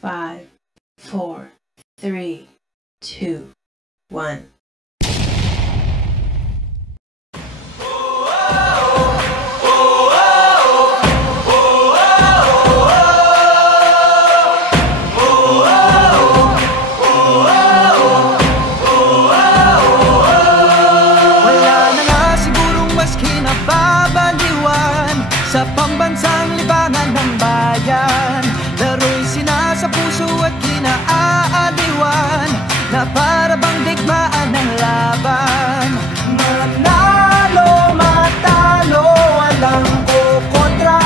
5, 4, 3, 2, 1. Sa pambansang libangan ng bayan, laro'y sinasa puso at kinaaliwan, na para bang digmaan ng laban. Manalo, matalo, walang kukontra.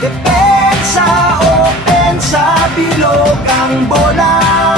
Depensa, opensa, bilog ang bola.